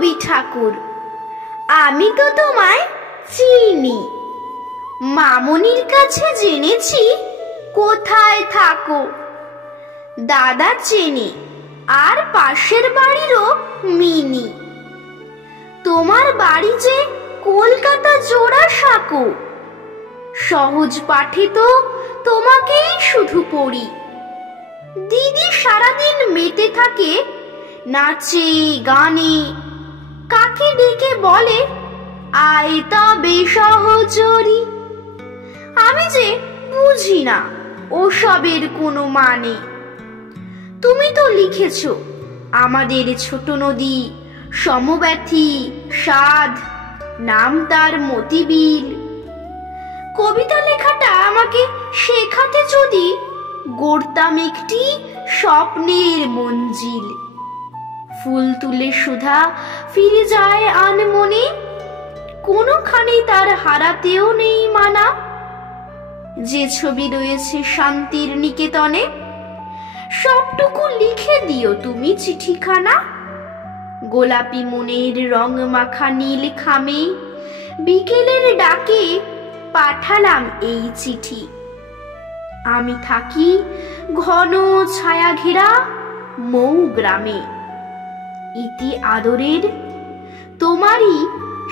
রবি ঠাকুর, আমি তো তোমায় চিনি। মামনির কাছে জেনেছি কোথায় থাকো। দাদা চেনে, আর পাশের বাড়িরও মিনি। তোমার বাড়ি যে কলকাতা জোড়াসাঁকো। সহজ পাঠে তো তোমাকেই শুধু পড়ি। দিদি সারাদিন মেতে থাকে নাচে গানে, কাকে ডেকে বলে আয় তবে সহচরী। আমি যে বুঝি না ওসবের কোনো মানে। তুমি তো লিখেছ আমাদের ছোট নদী সমব্যথী সাধ, নাম তার মতিবিল। কবিতা লেখাটা আমাকে শেখাতে যদি গড়তাম একটি স্বপ্নের মঞ্জিল। ফুল তুলে সুধা ফিরে যায় আনমনে, কোনোখানে তার হারাতেও নেই মানা। যে ছবি রয়েছে শান্তির নিকেতনে, সবটুকু লিখে দিও তুমি চিঠিখানা। গোলাপি মনের রং মাখা নীল খামে বিকেলের ডাকে পাঠালাম এই চিঠি। আমি থাকি ঘন ছায়া ঘেরা মৌ গ্রামে। ইতি আদরের তোমারই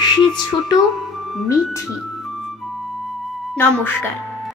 সে ছোট মিঠি। নমস্কার।